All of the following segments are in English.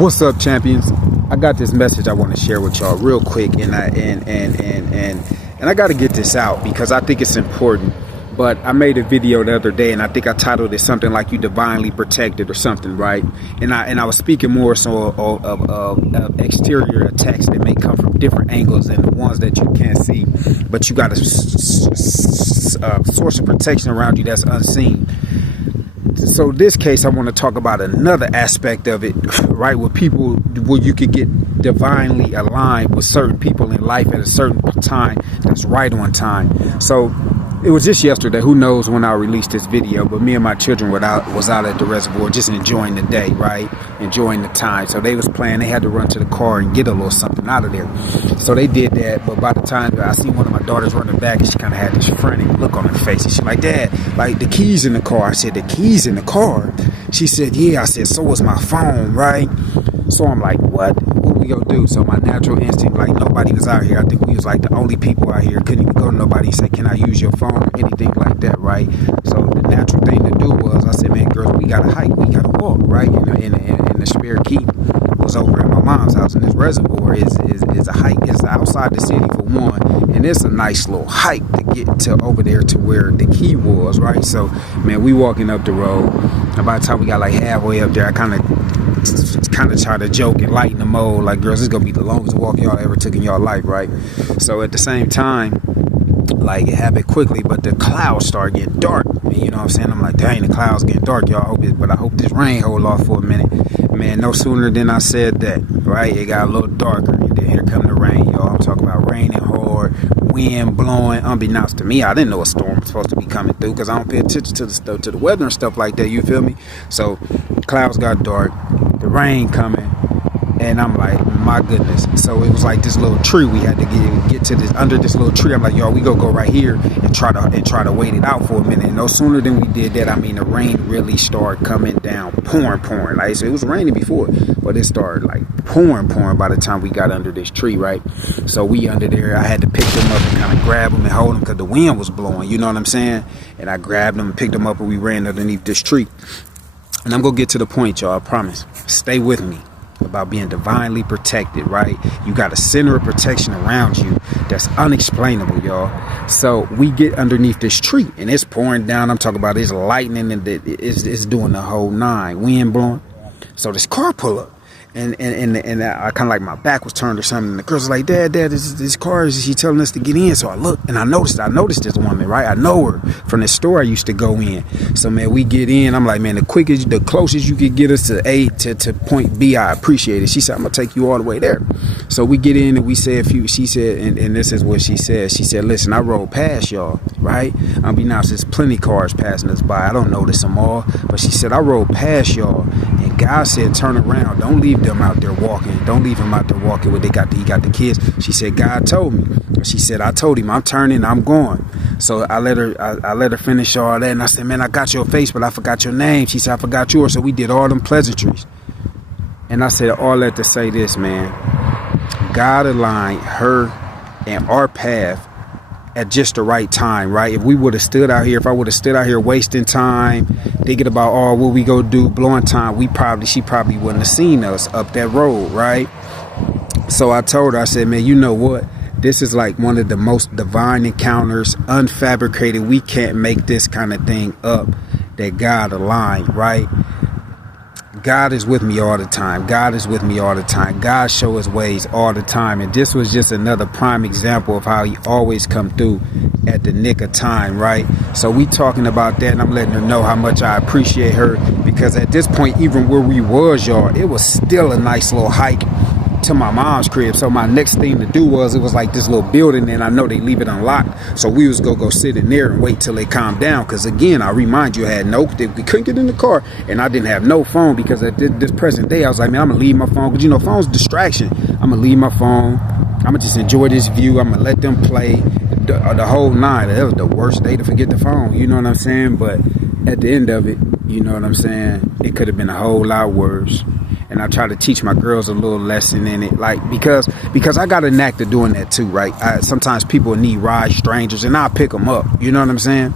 What's up, champions? I got this message I want to share with y'all real quick, and I got to get this out because I think it's important. But I made a video the other day, and I think I titled it something like "You Divinely Protected" or something, right? And I was speaking more so of exterior attacks that may come from different angles than the ones that you can't see, but you got a source of protection around you that's unseen. So this case, I want to talk about another aspect of it, right? Where you could get divinely aligned with certain people in life at a certain time that's right on time. So it was just yesterday. Who knows when I'll release this video? But me and my children was out at the reservoir, just enjoying the day, right? Enjoying the time. So they was playing. They had to run to the car and get a little something out of there. So they did that. But by the time I see one of my daughters running back, and she kind of had this frantic look on her face. And she's like, "Dad, like the keys in the car." I said, "The keys in the car?" She said, "Yeah." I said, "So was my phone, right?" So I'm like, what we gonna do? So my natural instinct, like nobody was out here. I think we was like the only people out here. Couldn't even go to nobody and say, "Can I use your phone?" or anything like that, right? So the natural thing to do was, I said, "Man, girls, we gotta hike, we gotta walk, right?" You know, and the spare key was over at my mom's house, and this reservoir is a hike. It's outside the city for one, and it's a nice little hike to get to over there to where the key was, right? So, man, we walking up the road. And by the time we got like halfway up there, I kind of try to joke and lighten the mode, like, "Girls, this is gonna be the longest walk y'all ever took in y'all life," right? So at the same time, like, it happened quickly, but the clouds started getting dark. You know what I'm saying? I'm like, dang, the clouds getting dark, y'all. But I hope this rain hold off for a minute. Man, no sooner than I said that, right? It got a little darker, and then here come the rain, y'all. I'm talking about raining hard, wind blowing. Unbeknownst to me, I didn't know a storm was supposed to be coming through because I don't pay attention to the stuff, to the weather and stuff like that. You feel me? So clouds got dark, the rain coming. And I'm like, my goodness. So it was like this little tree we had to get to this, under this little tree. I'm like, "Yo, we go right here and try to wait it out for a minute." And no sooner than we did that, I mean, the rain really started coming down, pouring. Like, so it was raining before, but it started like pouring by the time we got under this tree, right? So we under there, I had to pick them up and kind of grab them and hold them because the wind was blowing, you know what I'm saying? And I grabbed them and picked them up, and we ran underneath this tree. And I'm gonna get to the point, y'all, I promise. Stay with me. About being divinely protected, right? You got a center of protection around you that's unexplainable, y'all. So we get underneath this tree, and it's pouring down. I'm talking about it's lightning, and it's doing the whole nine, wind blowing. So this car pull up, and I kind of like my back was turned or something. And the girl's like, "Dad, this car is she telling us to get in?" So I look, and I noticed this woman, right? I know her from the store I used to go in. So, man, we get in. I'm like, "Man, the closest you could get us to A to point B, I appreciate it." She said, "I'm gonna take you all the way there." So we get in, and we say a few. She said, and this is what she said. She said, "Listen, I rode past y'all, right? Unbeknownst, there's plenty cars passing us by. I don't notice them all, but she said I rode past y'all, and God said, turn around. Don't leave them out there walking. Don't leave him out there walking where he got the kids." She said, "God told me." She said, "I told him I'm turning, I'm going." So I let her finish all that, and I said, "Man, I got your face, but I forgot your name." She said, "I forgot yours." So we did all them pleasantries. And I said all that to say this, man. God aligned her and our path at just the right time, right? If I would have stood out here wasting time, thinking about, "Oh, what we go do," blowing time, she probably wouldn't have seen us up that road, right? So I told her, I said, "Man, you know what? This is like one of the most divine encounters, unfabricated. We can't make this kind of thing up, that God aligned, right? God is with me all the time. God is with me all the time. God show his ways all the time." And this was just another prime example of how he always come through at the nick of time, right? So we talking about that, and I'm letting her know how much I appreciate her, because at this point, even where we was, y'all, it was still a nice little hike to my mom's crib. So my next thing to do was, it was like this little building, and I know they leave it unlocked, so we was go sit in there and wait till they calm down. Because again, I remind you, we couldn't get in the car, and I didn't have no phone, because at this present day I was like, "Man, I'm gonna leave my phone," because, you know, phone's distraction. I'm gonna leave my phone, I'm gonna just enjoy this view, I'm gonna let them play the whole nine. That was the worst day to forget the phone, you know what I'm saying? But at the end of it, you know what I'm saying, it could have been a whole lot worse. And I try to teach my girls a little lesson in it, like, because I got a knack to doing that too, right? Sometimes people need ride strangers, and I'll pick them up, you know what I'm saying?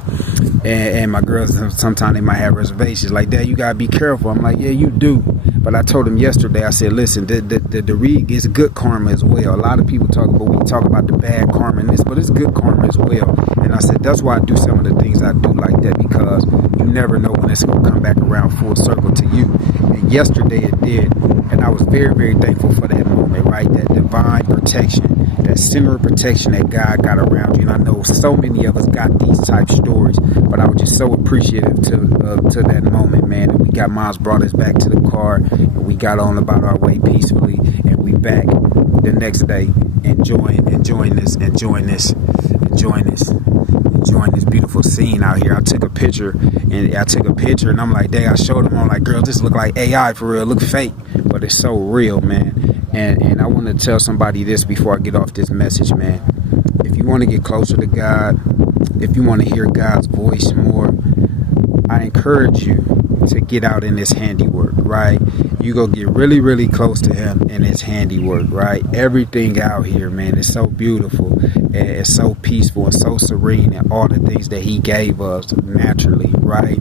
And my girls, sometimes they might have reservations, like, "Dad, you gotta be careful." I'm like, "Yeah, you do, But I told him yesterday, I said, listen, the rig is good karma as well. A lot of people we talk about the bad karma in this, but it's good karma as well. And I said, that's why I do some of the things I do like that, because you never know when it's going to come back around full circle to you. And yesterday it did. And I was very, very thankful for that moment, right? That divine protection, that center of protection that God got around you. And I know so many of us got these type stories, but I was just so appreciative to that moment, man. And we got Miles brought us back to the car, and we got on about our way peacefully, and we back the next day enjoying this beautiful scene out here. I took a picture and I'm like, dang, I showed him. I'm like, girl, this look like AI for real, look fake, but it's so real, man. And I want to tell somebody this before I get off this message, man. If you want to get closer to God, if you want to hear God's voice more, I encourage you to get out in his handiwork, right? You go get really, really close to him and his handiwork, right? Everything out here, man, is so beautiful and it's so peaceful and so serene, and all the things that he gave us naturally, right?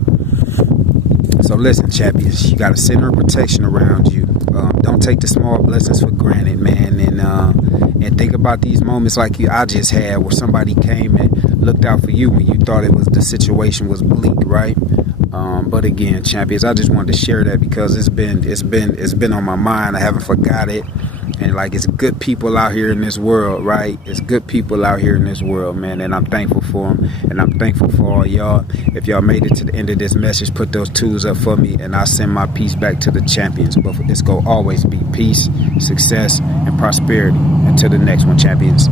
So listen, champions, you got a center of protection around you. Don't take the small blessings for granted, man, and think about these moments like I just had, where somebody came and looked out for you when you thought the situation was bleak, right? But again, champions, I just wanted to share that because it's been on my mind. I haven't forgot it. And like, it's good people out here in this world, right? It's good people out here in this world, man. And I'm thankful for them. And I'm thankful for all y'all. If y'all made it to the end of this message, put those twos up for me, and I'll send my peace back to the champions. But it's going to always be peace, success, and prosperity. Until the next one, champions.